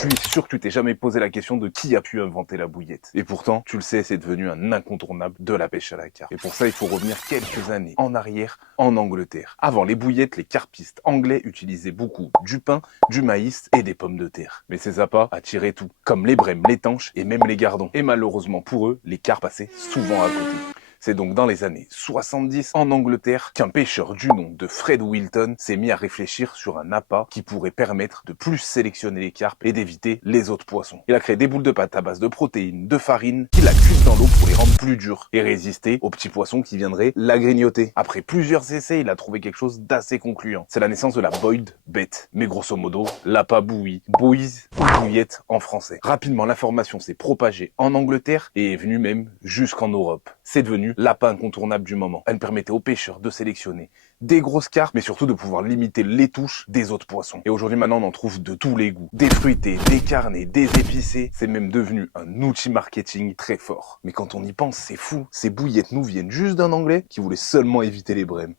Je suis sûr que tu t'es jamais posé la question de qui a pu inventer la bouillette. Et pourtant, tu le sais, c'est devenu un incontournable de la pêche à la carpe. Et pour ça, il faut revenir quelques années en arrière, en Angleterre. Avant les bouillettes, les carpistes anglais utilisaient beaucoup du pain, du maïs et des pommes de terre. Mais ces appâts attiraient tout, comme les brèmes, les tanches et même les gardons. Et malheureusement pour eux, les carpes passaient souvent à côté. C'est donc dans les années 70 en Angleterre qu'un pêcheur du nom de Fred Wilton s'est mis à réfléchir sur un appât qui pourrait permettre de plus sélectionner les carpes et d'éviter les autres poissons. Il a créé des boules de pâte à base de protéines, de farine, qu'il a cuites dans l'eau pour les rendre plus dures et résister aux petits poissons qui viendraient la grignoter. Après plusieurs essais, il a trouvé quelque chose d'assez concluant. C'est la naissance de la boiled bait, mais grosso modo, l'appât bouilli, bouillie ou bouillette en français. Rapidement, l'information s'est propagée en Angleterre et est venue même jusqu'en Europe. C'est devenu l'appât incontournable du moment. Elle permettait aux pêcheurs de sélectionner des grosses carpes, mais surtout de pouvoir limiter les touches des autres poissons. Et aujourd'hui, maintenant, on en trouve de tous les goûts. Des fruités, des carnés, des épicés. C'est même devenu un outil marketing très fort. Mais quand on y pense, c'est fou. Ces bouillettes nous viennent juste d'un Anglais qui voulait seulement éviter les brèmes.